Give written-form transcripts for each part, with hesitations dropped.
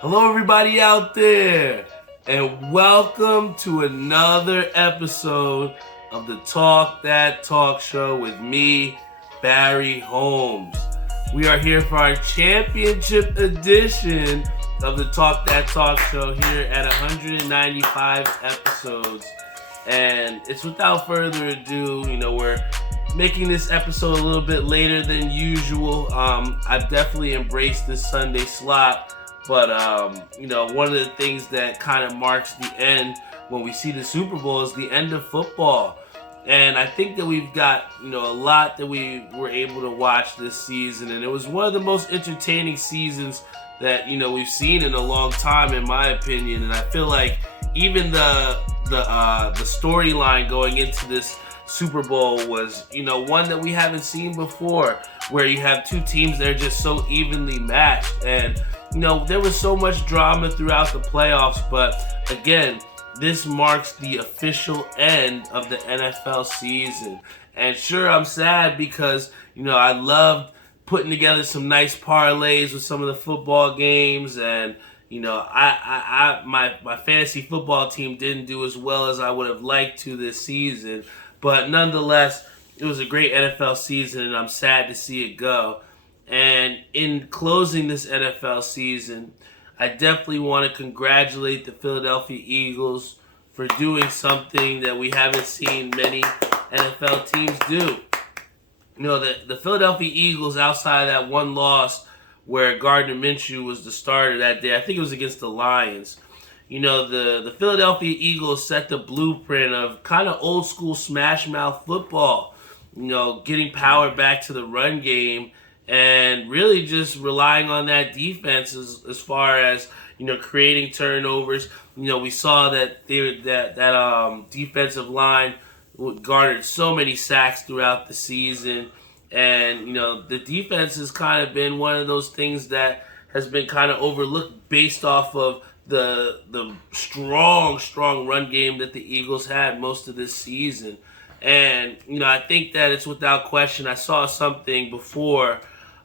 Hello, everybody out there, and welcome to another episode of the Talk That Talk Show with me, Barry Holmes. We are here for our championship edition of the Talk That Talk Show here at 195 episodes. And it's without further ado, we're making this episode a little bit later than usual. I've definitely embraced this Sunday slot. But, one of the things that kind of marks the end when we see the Super Bowl is the end of football. And I think that we've got, a lot that we were able to watch this season. And it was one of the most entertaining seasons that, we've seen in a long time, in my opinion. And I feel like even the storyline going into this Super Bowl was, one that we haven't seen before, where you have two teams that are just so evenly matched. And there was so much drama throughout the playoffs, but again, this marks the official end of the NFL season. And sure, I'm sad because, I loved putting together some nice parlays with some of the football games, and, my fantasy football team didn't do as well as I would have liked to this season. But nonetheless, it was a great NFL season, and I'm sad to see it go. And in closing this NFL season, I definitely want to congratulate the Philadelphia Eagles for doing something that we haven't seen many NFL teams do. The Philadelphia Eagles, outside of that one loss where Gardner Minshew was the starter that day, I think it was against the Lions. The Philadelphia Eagles set the blueprint of kind of old school smash mouth football, getting power back to the run game, and really just relying on that defense as far as, creating turnovers. We saw that defensive line garnered so many sacks throughout the season. And, the defense has kind of been one of those things that has been kind of overlooked based off of the strong run game that the Eagles had most of this season. And, I think that it's without question. I saw something before,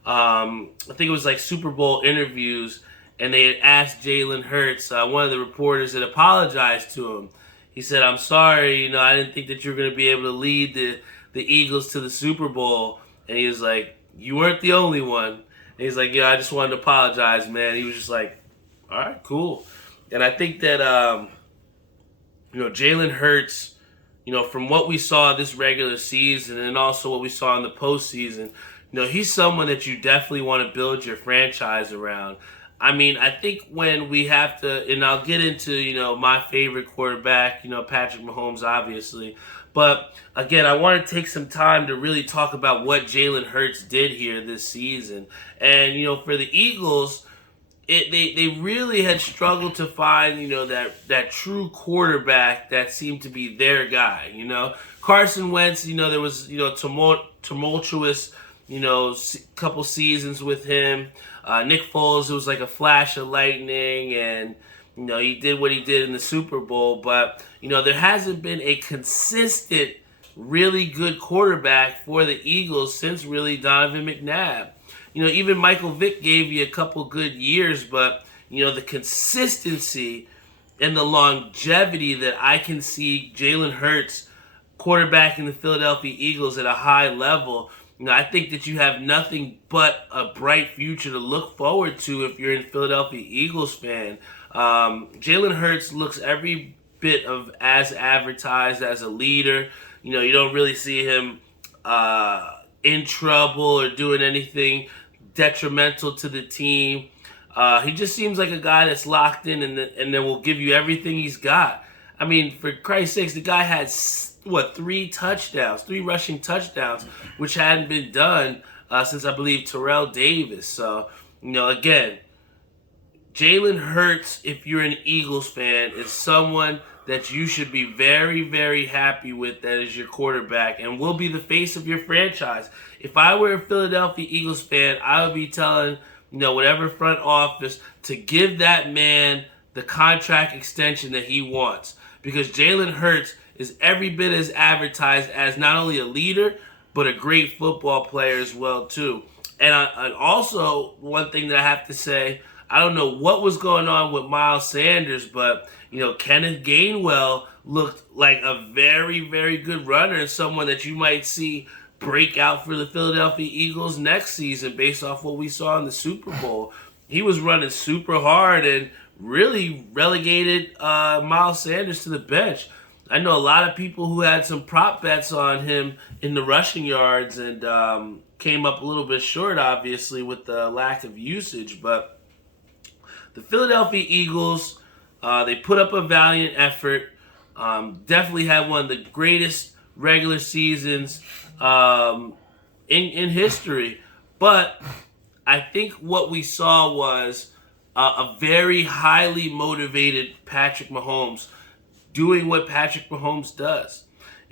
I think it was like Super Bowl interviews, and they had asked Jalen Hurts, one of the reporters had apologized to him. He said, "I'm sorry, I didn't think that you were going to be able to lead the Eagles to the Super Bowl." And he was like, "You weren't the only one." And he's like, "Yeah, I just wanted to apologize, man." He was just like, "All right, cool." And I think that, Jalen Hurts, from what we saw this regular season and also what we saw in the postseason, he's someone that you definitely want to build your franchise around. I mean, I think when we have to, and I'll get into, my favorite quarterback, Patrick Mahomes, obviously. But again, I want to take some time to really talk about what Jalen Hurts did here this season. And, for the Eagles, they really had struggled to find, that true quarterback that seemed to be their guy, Carson Wentz, there was, tumultuous, couple seasons with him. Nick Foles, it was like a flash of lightning, and, he did what he did in the Super Bowl. But, there hasn't been a consistent, really good quarterback for the Eagles since really Donovan McNabb. Even Michael Vick gave you a couple good years, but, the consistency and the longevity that I can see Jalen Hurts quarterbacking the Philadelphia Eagles at a high level, I think that you have nothing but a bright future to look forward to if you're a Philadelphia Eagles fan. Jalen Hurts looks every bit of as advertised as a leader. You don't really see him in trouble or doing anything detrimental to the team. He just seems like a guy that's locked in and then will give you everything he's got. I mean, for Christ's sakes, the guy had, 3 rushing touchdowns, which hadn't been done since, I believe, Terrell Davis. So, again, Jalen Hurts, if you're an Eagles fan, is someone that you should be very, very happy with that is your quarterback and will be the face of your franchise. If I were a Philadelphia Eagles fan, I would be telling, whatever front office to give that man the contract extension that he wants. Because Jalen Hurts is every bit as advertised as not only a leader, but a great football player as well, too. And also, one thing that I have to say I don't know what was going on with Miles Sanders, but Kenneth Gainwell looked like a very, very good runner and someone that you might see break out for the Philadelphia Eagles next season based off what we saw in the Super Bowl. He was running super hard and really relegated Miles Sanders to the bench. I know a lot of people who had some prop bets on him in the rushing yards and came up a little bit short, obviously, with the lack of usage. But the Philadelphia Eagles, they put up a valiant effort. Definitely had one of the greatest regular seasons in history. But I think what we saw was a very highly motivated Patrick Mahomes doing what Patrick Mahomes does.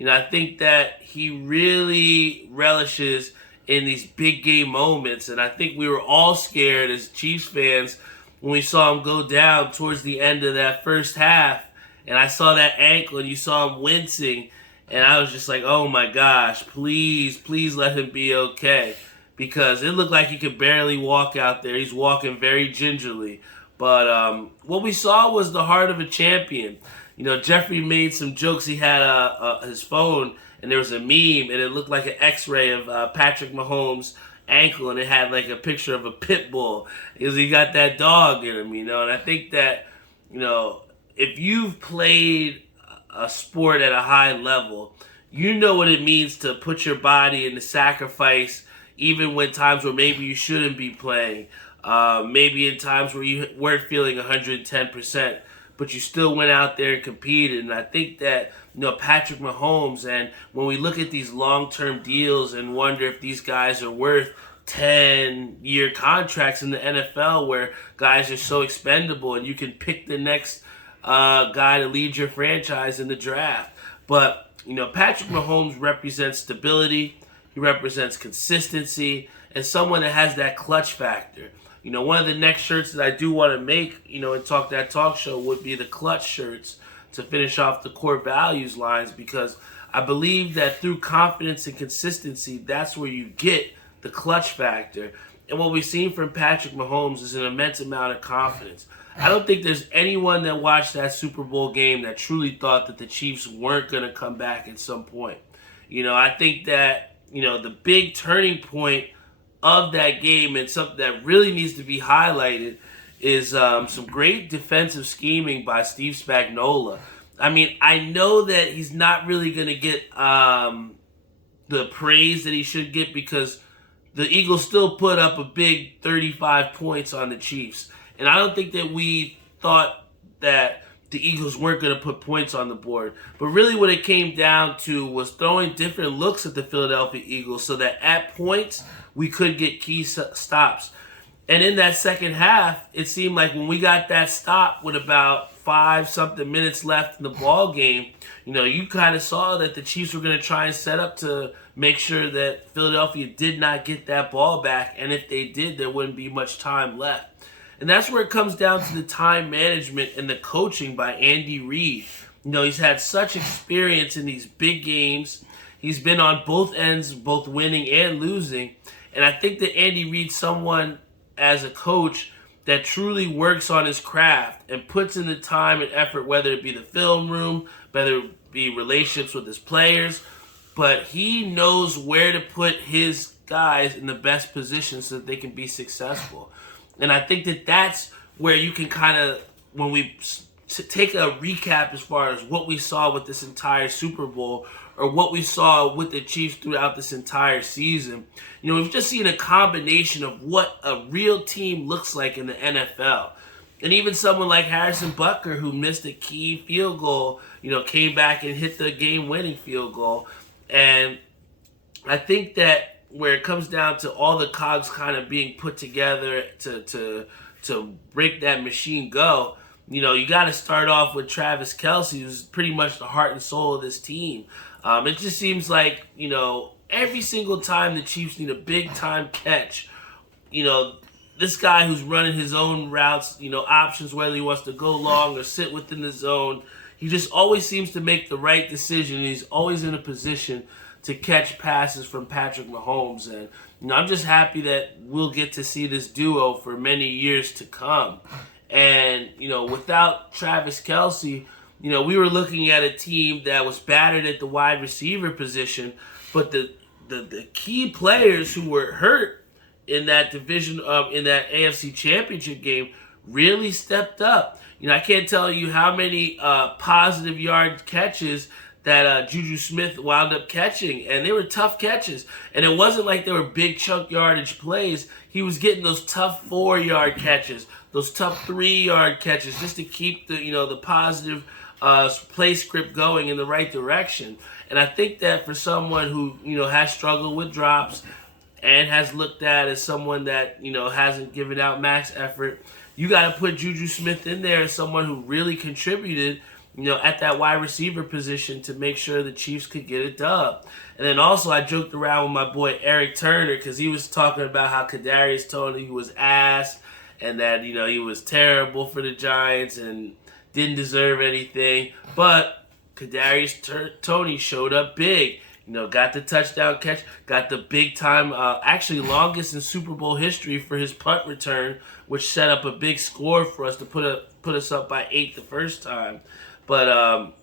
I think that he really relishes in these big game moments, and I think we were all scared as Chiefs fans when we saw him go down towards the end of that first half, and I saw that ankle and you saw him wincing, and I was just like, oh my gosh, please let him be okay, because it looked like he could barely walk out there. He's walking very gingerly. But what we saw was the heart of a champion. Jeffrey made some jokes. He had his phone, and there was a meme, and it looked like an X-ray of Patrick Mahomes' ankle, and it had like a picture of a pit bull because he got that dog in him. And I think that if you've played a sport at a high level, you know what it means to put your body into sacrifice, even when times where maybe you shouldn't be playing, maybe in times where you weren't feeling 110%. But you still went out there and competed. And I think that, Patrick Mahomes, and when we look at these long-term deals and wonder if these guys are worth 10-year contracts in the NFL where guys are so expendable and you can pick the next guy to lead your franchise in the draft. But, Patrick Mahomes represents stability. He represents consistency and someone that has that clutch factor. One of the next shirts that I do want to make, and Talk That Talk Show would be the clutch shirts to finish off the core values lines, because I believe that through confidence and consistency, that's where you get the clutch factor. And what we've seen from Patrick Mahomes is an immense amount of confidence. I don't think there's anyone that watched that Super Bowl game that truly thought that the Chiefs weren't going to come back at some point. I think that, the big turning point of that game, and something that really needs to be highlighted, is some great defensive scheming by Steve Spagnuolo. I know that he's not really going to get the praise that he should get, because the Eagles still put up a big 35 points on the Chiefs. And I don't think that we thought that the Eagles weren't going to put points on the board. But really what it came down to was throwing different looks at the Philadelphia Eagles so that at points we could get key stops. And in that second half, it seemed like when we got that stop with about 5-something minutes left in the ball game, you kind of saw that the Chiefs were going to try and set up to make sure that Philadelphia did not get that ball back. And if they did, there wouldn't be much time left. And that's where it comes down to the time management and the coaching by Andy Reid. He's had such experience in these big games. He's been on both ends, both winning and losing. And I think that Andy Reid's someone as a coach that truly works on his craft and puts in the time and effort, whether it be the film room, whether it be relationships with his players. But he knows where to put his guys in the best position so that they can be successful. And I think that that's where you can kind of, when we take a recap as far as what we saw with this entire Super Bowl, or what we saw with the Chiefs throughout this entire season, we've just seen a combination of what a real team looks like in the NFL. And even someone like Harrison Butker, who missed a key field goal, came back and hit the game-winning field goal. And I think that where it comes down to all the cogs kind of being put together to break that machine go, you got to start off with Travis Kelce, who's pretty much the heart and soul of this team. It just seems like, every single time the Chiefs need a big-time catch, this guy who's running his own routes, options, whether he wants to go long or sit within the zone, he just always seems to make the right decision. He's always in a position to catch passes from Patrick Mahomes. And, I'm just happy that we'll get to see this duo for many years to come. And, without Travis Kelce, we were looking at a team that was battered at the wide receiver position, but the key players who were hurt in that division in that AFC Championship game really stepped up. I can't tell you how many positive yard catches that Juju Smith wound up catching, and they were tough catches. And it wasn't like they were big chunk yardage plays. He was getting those tough 4-yard catches, those tough 3-yard catches, just to keep the positive play script going in the right direction. And I think that for someone who has struggled with drops and has looked at as someone that hasn't given out max effort, you got to put Juju Smith in there as someone who really contributed at that wide receiver position to make sure the Chiefs could get a dub. And then also I joked around with my boy Eric Turner because he was talking about how Kadarius Toney was ass and that he was terrible for the Giants and didn't deserve anything. But Kadarius Toney showed up big. Got the touchdown catch, got the big time, actually longest in Super Bowl history for his punt return, which set up a big score for us to put us up by 8 the first time. But,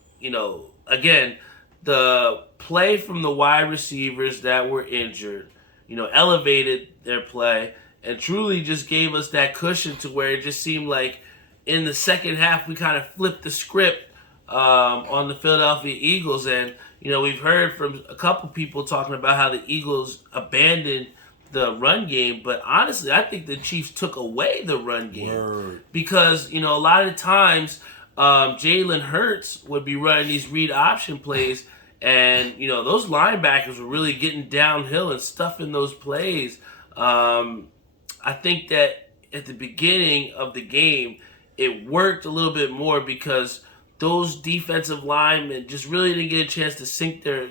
again, the play from the wide receivers that were injured, elevated their play and truly just gave us that cushion to where it just seemed like in the second half we kind of flipped the script on the Philadelphia Eagles. And, we've heard from a couple people talking about how the Eagles abandoned the run game. But honestly, I think the Chiefs took away the run game. Word. Because, a lot of the times Jalen Hurts would be running these read option plays, and those linebackers were really getting downhill and stuffing those plays. I think that at the beginning of the game, it worked a little bit more because those defensive linemen just really didn't get a chance to sink their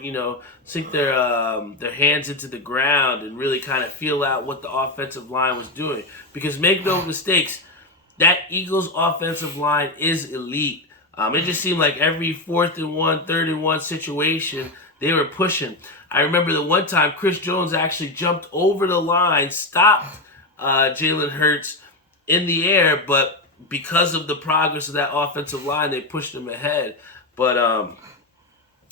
hands into the ground and really kind of feel out what the offensive line was doing. Because make no mistakes, that Eagles offensive line is elite. It just seemed like every 4th and 1, 3rd and 1 situation, they were pushing. I remember the one time Chris Jones actually jumped over the line, stopped Jalen Hurts in the air, but because of the progress of that offensive line, they pushed him ahead. But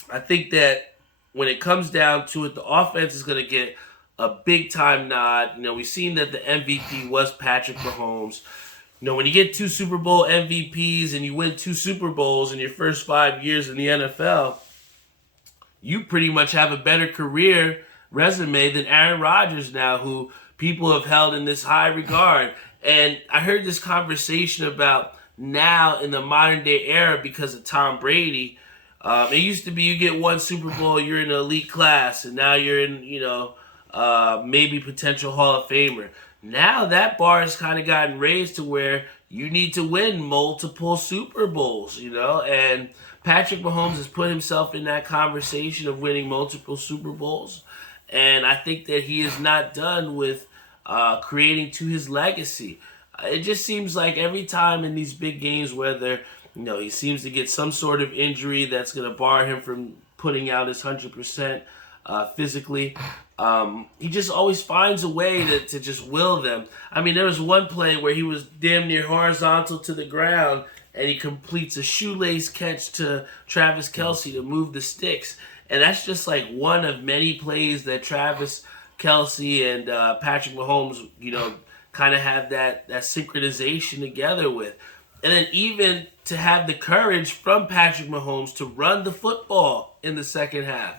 I think that when it comes down to it, the offense is going to get a big-time nod. We've seen that the MVP was Patrick Mahomes. When you get 2 Super Bowl MVPs and you win 2 Super Bowls in your first 5 years in the NFL, you pretty much have a better career resume than Aaron Rodgers now, who people have held in this high regard. And I heard this conversation about now in the modern day era because of Tom Brady. It used to be you get 1 Super Bowl, you're in an elite class, and now you're in, maybe potential Hall of Famer. Now that bar has kind of gotten raised to where you need to win multiple Super Bowls, and Patrick Mahomes has put himself in that conversation of winning multiple Super Bowls, and I think that he is not done with creating to his legacy. It just seems like every time in these big games, whether he seems to get some sort of injury that's going to bar him from putting out his 100% physically, he just always finds a way to just will them. I mean, there was one play where he was damn near horizontal to the ground, and he completes a shoelace catch to Travis Kelce to move the sticks. And that's just like one of many plays that Travis Kelce and Patrick Mahomes, kind of have that synchronization together with. And then even to have the courage from Patrick Mahomes to run the football in the second half.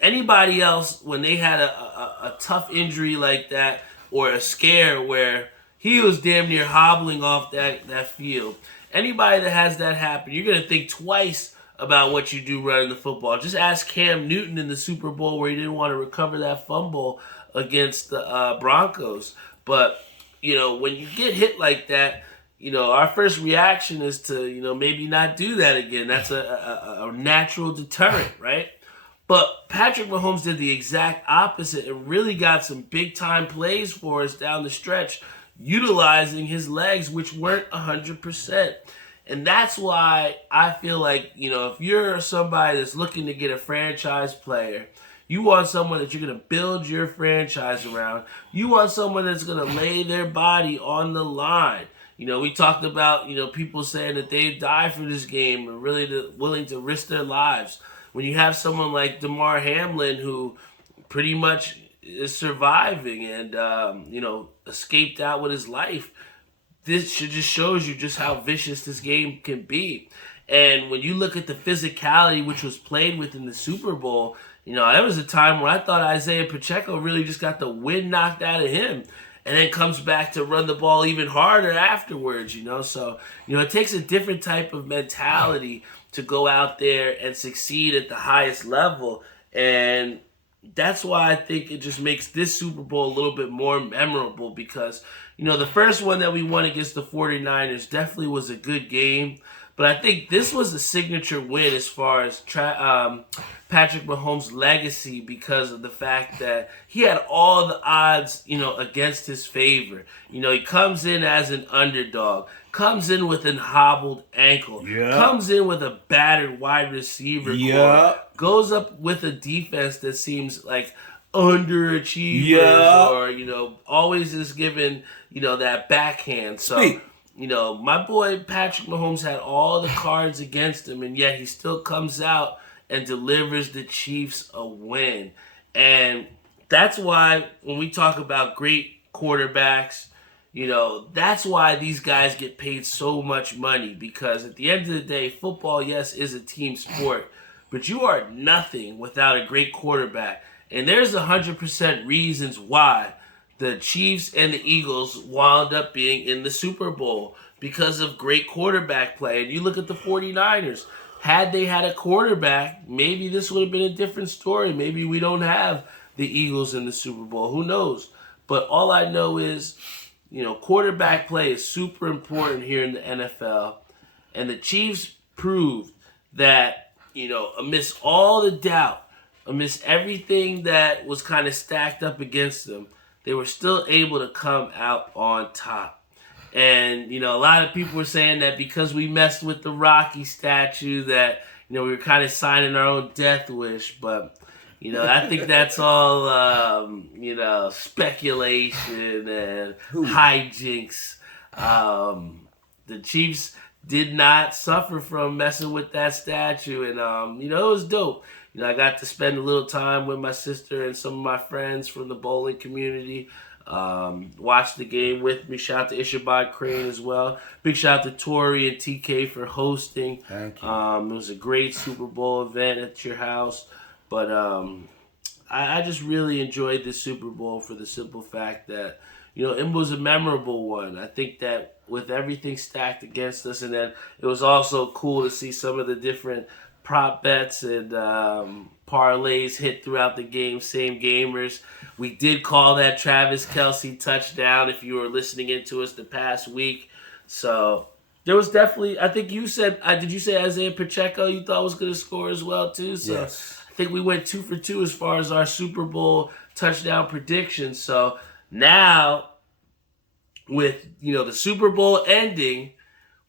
Anybody else, when they had a tough injury like that or a scare where he was damn near hobbling off that field, anybody that has that happen, you're going to think twice about what you do running the football. Just ask Cam Newton in the Super Bowl where he didn't want to recover that fumble against the Broncos. But, when you get hit like that, our first reaction is to, maybe not do that again. That's a natural deterrent, right? But Patrick Mahomes did the exact opposite and really got some big-time plays for us down the stretch, utilizing his legs, which weren't 100%. And that's why I feel like, if you're somebody that's looking to get a franchise player, You want someone that you're going to build your franchise around. You want someone that's going to lay their body on the line. We talked about, people saying that they die for this game and really willing to risk their lives. When you have someone like DeMar Hamlin who pretty much is surviving and, escaped out with his life, this just shows you just how vicious this game can be. And when you look at the physicality which was played with in the Super Bowl, there was a time where I thought Isaiah Pacheco really just got the wind knocked out of him and then comes back to run the ball even harder afterwards, So, it takes a different type of mentality to go out there and succeed at the highest level. And that's why I think it just makes this Super Bowl a little bit more memorable because, the first one that we won against the 49ers definitely was a good game. But I think this was a signature win as far as Patrick Mahomes' legacy because of the fact that he had all the odds, against his favor. He comes in as an underdog, comes in with a hobbled ankle, comes in with a battered wide receiver core, goes up with a defense that seems like underachievers or, always is given, that backhand. So, my boy Patrick Mahomes had all the cards against him, and yet he still comes out and delivers the Chiefs a win. And that's why when we talk about great quarterbacks, that's why these guys get paid so much money because at the end of the day, football, yes, is a team sport, but you are nothing without a great quarterback. And there's 100% reasons why the Chiefs and the Eagles wound up being in the Super Bowl because of great quarterback play. And you look at the 49ers. Had they had a quarterback, maybe this would have been a different story. Maybe we don't have the Eagles in the Super Bowl. Who knows? But all I know is, quarterback play is super important here in the NFL. And the Chiefs proved that, amidst all the doubt, amidst everything that was kind of stacked up against them, they were still able to come out on top. And, a lot of people were saying that because we messed with the Rocky statue that, we were kind of signing our own death wish. But, I think that's all, speculation and hijinks. The Chiefs did not suffer from messing with that statue. And, it was dope. I got to spend a little time with my sister and some of my friends from the bowling community. Watched the game with me. Shout out to Ishabad Crane as well. Big shout out to Tori and TK for hosting. Thank you. It was a great Super Bowl event at your house. But I just really enjoyed this Super Bowl for the simple fact that, it was a memorable one. I think that with everything stacked against us, and then it was also cool to see some of the different prop bets and parlays hit throughout the game, same gamers. We did call that Travis Kelce touchdown if you were listening into us the past week. So there was definitely, I think you said, did you say Isaiah Pacheco you thought was going to score as well too? So yes. I think we went 2 for 2 as far as our Super Bowl touchdown predictions. So now with, the Super Bowl ending,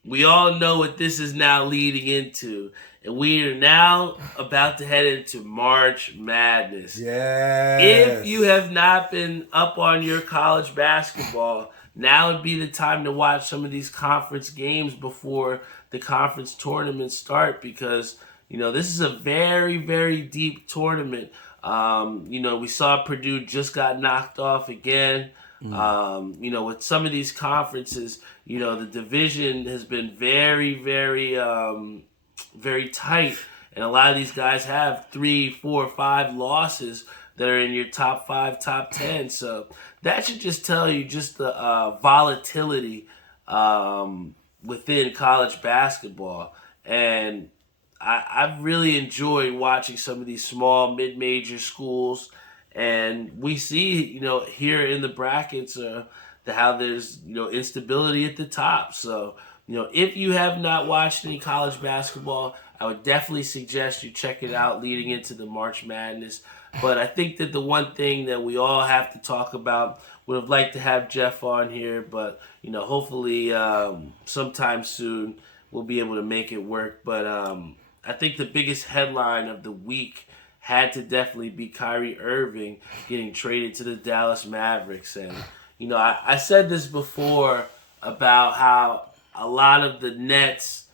we all know what this is now leading into. And we are now about to head into March Madness. Yes. If you have not been up on your college basketball, now would be the time to watch some of these conference games before the conference tournaments start because, this is a very, very deep tournament. We saw Purdue just got knocked off again. With some of these conferences, the division has been very, very, very tight. And a lot of these guys have 3, 4, 5 losses that are in your top 5, top 10. So that should just tell you just the volatility within college basketball. And I've really enjoyed watching some of these small mid-major schools. And we see, here in the brackets how there's, instability at the top. So, if you have not watched any college basketball, I would definitely suggest you check it out leading into the March Madness. But I think that the one thing that we all have to talk about, would have liked to have Jeff on here, but, hopefully sometime soon we'll be able to make it work. But I think the biggest headline of the week had to definitely be Kyrie Irving getting traded to the Dallas Mavericks. And, I said this before about how a lot of the Nets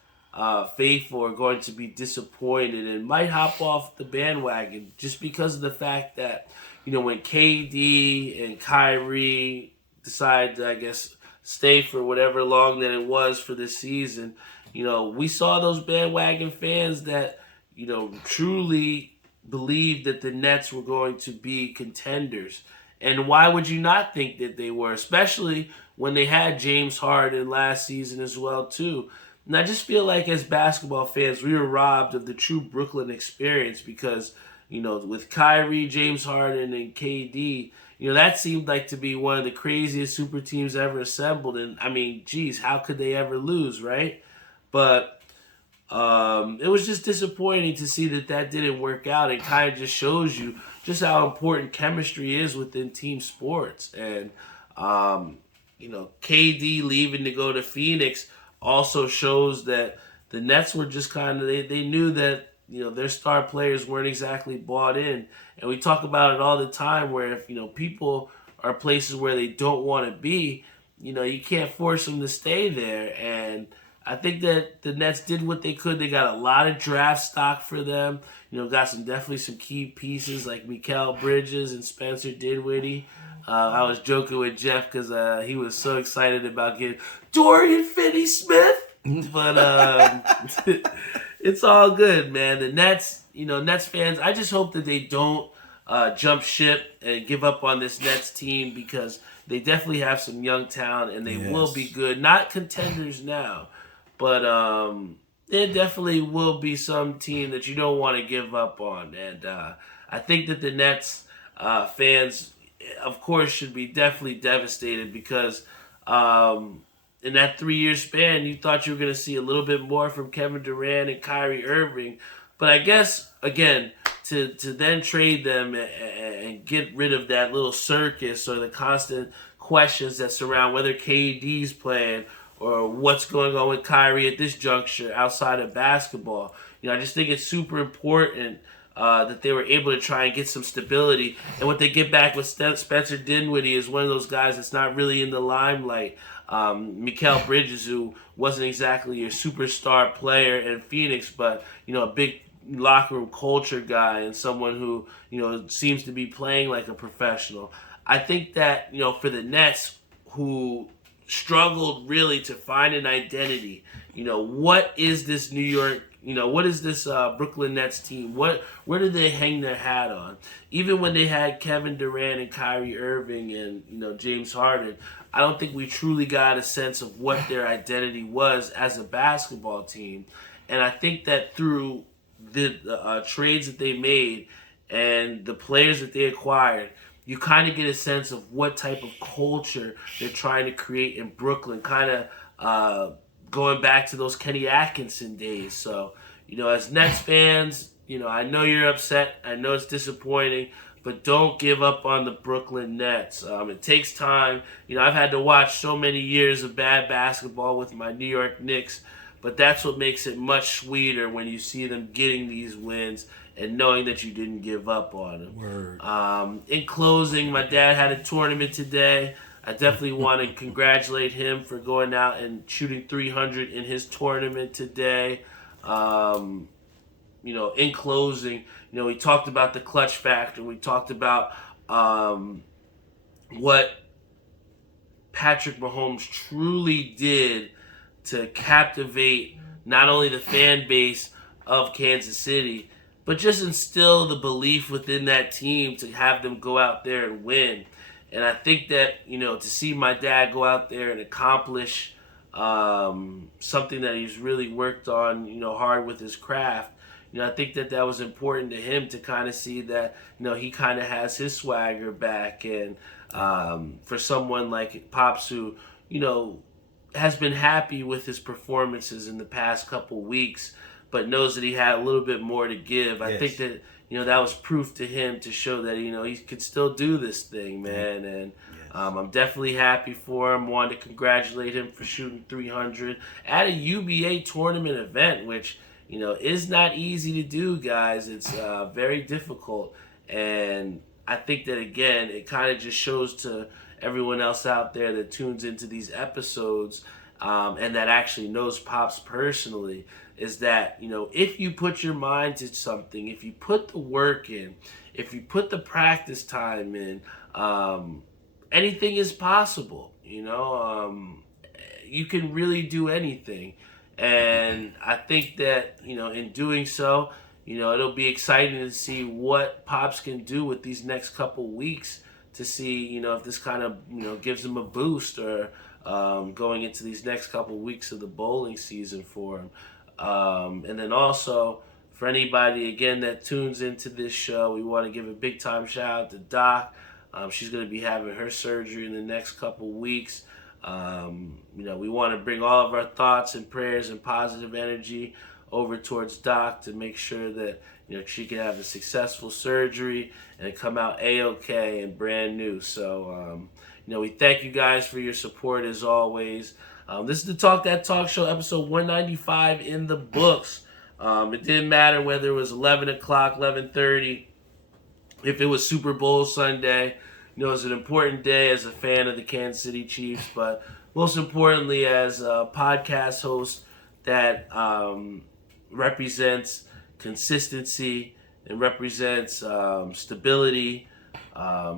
faithful are going to be disappointed and might hop off the bandwagon just because of the fact that, when KD and Kyrie decide to, I guess, stay for whatever long that it was for this season, we saw those bandwagon fans that, truly believed that the Nets were going to be contenders. And why would you not think that they were, especially when they had James Harden last season as well, too. And I just feel like as basketball fans, we were robbed of the true Brooklyn experience because, with Kyrie, James Harden, and KD, that seemed like to be one of the craziest super teams ever assembled. And, I mean, geez, how could they ever lose, right? But it was just disappointing to see that didn't work out. It kind of just shows you just how important chemistry is within team sports. And, KD leaving to go to Phoenix also shows that the Nets were just kind of, they knew that, their star players weren't exactly bought in. And we talk about it all the time where if, people are places where they don't want to be, you can't force them to stay there. And I think that the Nets did what they could. They got a lot of draft stock for them. Got definitely some key pieces like Mikal Bridges and Spencer Dinwiddie. I was joking with Jeff because he was so excited about getting Dorian Finney-Smith. But it's all good, man. The Nets, Nets fans, I just hope that they don't jump ship and give up on this Nets team because they definitely have some young talent and they will be good. Not contenders now, but there definitely will be some team that you don't want to give up on. And I think that the Nets fans, of course, should be definitely devastated because in that 3-year span, you thought you were going to see a little bit more from Kevin Durant and Kyrie Irving. But I guess, again, to then trade them and get rid of that little circus or the constant questions that surround whether KD's playing or what's going on with Kyrie at this juncture outside of basketball. I just think it's super important that they were able to try and get some stability. And what they get back with Spencer Dinwiddie is one of those guys that's not really in the limelight. Mikal Bridges, who wasn't exactly your superstar player in Phoenix, but, a big locker room culture guy and someone who, seems to be playing like a professional. I think that, for the Nets, who struggled really to find an identity, what is this New York, what is this Brooklyn Nets team? Where did they hang their hat on? Even when they had Kevin Durant and Kyrie Irving and, James Harden, I don't think we truly got a sense of what their identity was as a basketball team. And I think that through the trades that they made and the players that they acquired, you kind of get a sense of what type of culture they're trying to create in Brooklyn, kind of going back to those Kenny Atkinson days. So, as Nets fans, I know you're upset. I know it's disappointing, but don't give up on the Brooklyn Nets. It takes time. I've had to watch so many years of bad basketball with my New York Knicks, but that's what makes it much sweeter when you see them getting these wins and knowing that you didn't give up on them. Word. In closing, my dad had a tournament today. I definitely want to congratulate him for going out and shooting 300 in his tournament today. In closing, we talked about the clutch factor. We talked about what Patrick Mahomes truly did to captivate not only the fan base of Kansas City, but just instill the belief within that team to have them go out there and win. And I think that, to see my dad go out there and accomplish something that he's really worked on, hard with his craft, I think that was important to him to kind of see that, he kind of has his swagger back. And for someone like Pops who, has been happy with his performances in the past couple weeks, but knows that he had a little bit more to give. I think that, that was proof to him to show that, he could still do this thing, man. And I'm definitely happy for him. Wanted to congratulate him for shooting 300 at a UBA tournament event, which, is not easy to do, guys. It's very difficult. And I think that, again, it kind of just shows to everyone else out there that tunes into these episodes and that actually knows Pops personally, is that, if you put your mind to something, if you put the work in, if you put the practice time in, anything is possible. You can really do anything. And I think that, in doing so, it'll be exciting to see what Pops can do with these next couple weeks to see, if this kind of, gives him a boost or going into these next couple weeks of the bowling season for him. And then also, for anybody, again, that tunes into this show, we want to give a big time shout out to Doc. She's going to be having her surgery in the next couple weeks. We want to bring all of our thoughts and prayers and positive energy over towards Doc to make sure that she can have a successful surgery and come out A-OK and brand new. So we thank you guys for your support as always. This is the Talk That Talk Show, episode 195 in the books. It didn't matter whether it was 11 o'clock, 11:30, if it was Super Bowl Sunday. It's an important day as a fan of the Kansas City Chiefs, but most importantly as a podcast host that represents consistency and represents stability,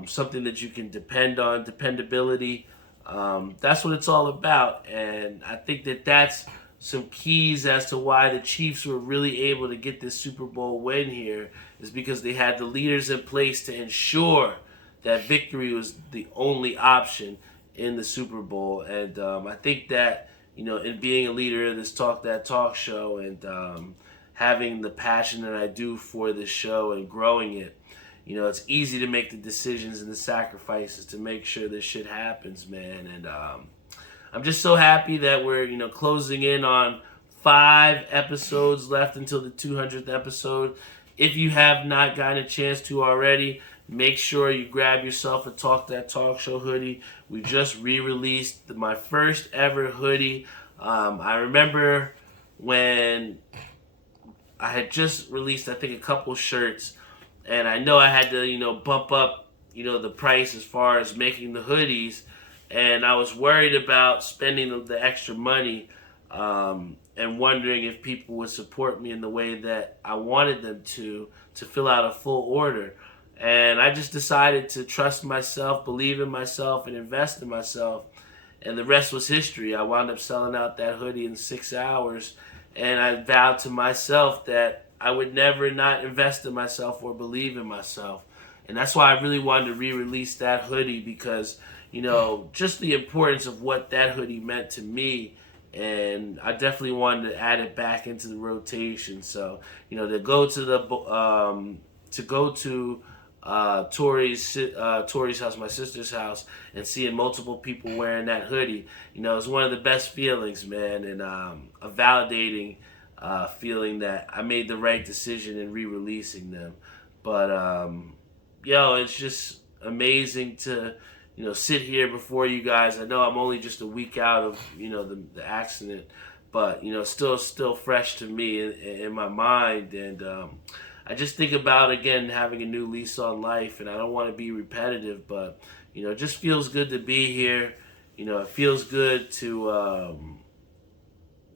something that you can depend on, dependability. That's what it's all about. And I think that that's some keys as to why the Chiefs were really able to get this Super Bowl win here, is because they had the leaders in place to ensure that victory was the only option in the Super Bowl. And I think that, in being a leader of this Talk That Talk show and having the passion that I do for this show and growing it, it's easy to make the decisions and the sacrifices to make sure this shit happens, man. And I'm just so happy that we're, closing in on 5 episodes left until the 200th episode. If you have not gotten a chance to already, make sure you grab yourself a Talk That Talk Show hoodie. We just re-released my first ever hoodie. I remember when I had just released, I think, a couple shirts, and I know I had to, bump up, the price as far as making the hoodies, and I was worried about spending the extra money and wondering if people would support me in the way that I wanted them to fill out a full order. And I just decided to trust myself, believe in myself, and invest in myself. And the rest was history. I wound up selling out that hoodie in 6 hours. And I vowed to myself that I would never not invest in myself or believe in myself. And that's why I really wanted to re-release that hoodie, because, just the importance of what that hoodie meant to me. And I definitely wanted to add it back into the rotation. So, to go to Tori's house, my sister's house, and seeing multiple people wearing that hoodie, it's one of the best feelings, man, and a validating feeling that I made the right decision in re-releasing them. But it's just amazing to sit here before you guys. I know I'm only just a week out of the accident, but still fresh to me in my mind. And I just think about, again, having a new lease on life, and I don't want to be repetitive, but, it just feels good to be here. It feels good to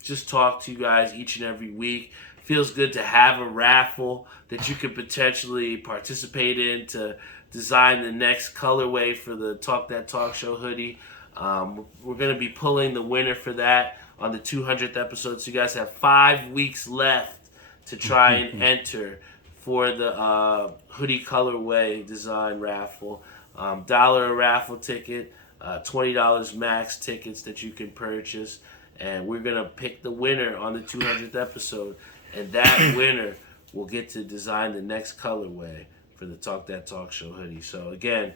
just talk to you guys each and every week. It feels good to have a raffle that you could potentially participate in to design the next colorway for the Talk That Talk Show hoodie. We're going to be pulling the winner for that on the 200th episode, so you guys have 5 weeks left to try and enter for the hoodie colorway design raffle. $1 a raffle ticket, $20 max tickets that you can purchase, and we're going to pick the winner on the 200th episode, and that winner will get to design the next colorway for the Talk That Talk Show hoodie. So again,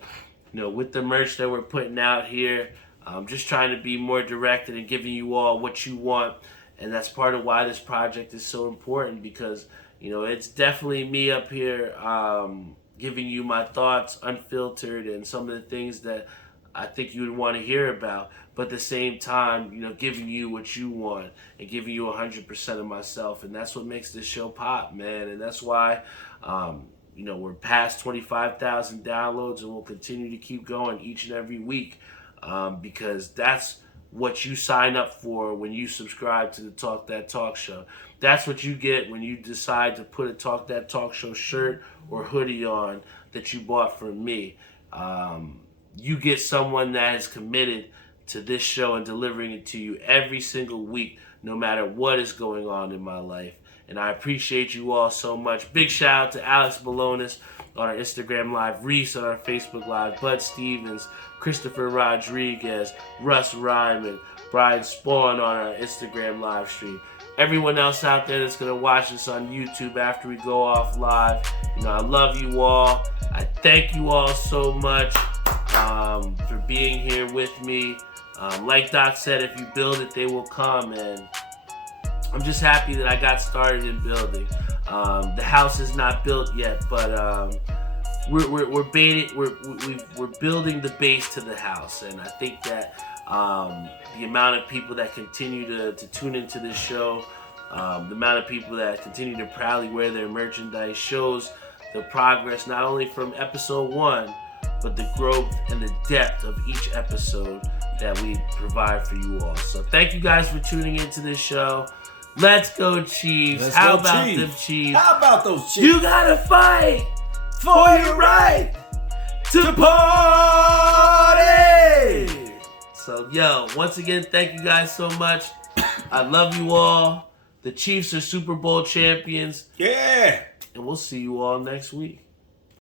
with the merch that we're putting out here, I'm just trying to be more directed and giving you all what you want, and that's part of why this project is so important, because it's definitely me up here giving you my thoughts unfiltered and some of the things that I think you would want to hear about. But at the same time, giving you what you want and giving you 100% of myself. And that's what makes this show pop, man. And that's why, we're past 25,000 downloads and we'll continue to keep going each and every week because that's what you sign up for when you subscribe to the Talk That Talk Show. That's what you get when you decide to put a Talk That Talk Show shirt or hoodie on that you bought from me. You get someone that is committed to this show and delivering it to you every single week, no matter what is going on in my life. And I appreciate you all so much. Big shout out to Alex Malonis on our Instagram Live, Reese on our Facebook Live, Bud Stevens, Christopher Rodriguez, Russ Ryman, Brian Spawn on our Instagram live stream. Everyone else out there that's going to watch us on YouTube after we go off live, I love you all. I thank you all so much for being here with me. Like Doc said, if you build it, they will come. And I'm just happy that I got started in building. The house is not built yet, but we're building the base to the house, and I think that the amount of people that continue to tune into this show, the amount of people that continue to proudly wear their merchandise shows the progress not only from episode 1, but the growth and the depth of each episode that we provide for you all. So thank you guys for tuning into this show. Let's go Chiefs. How about them Chiefs? How about those Chiefs? You gotta fight for your right to party. So, once again, thank you guys so much. I love you all. The Chiefs are Super Bowl champions. Yeah. And we'll see you all next week.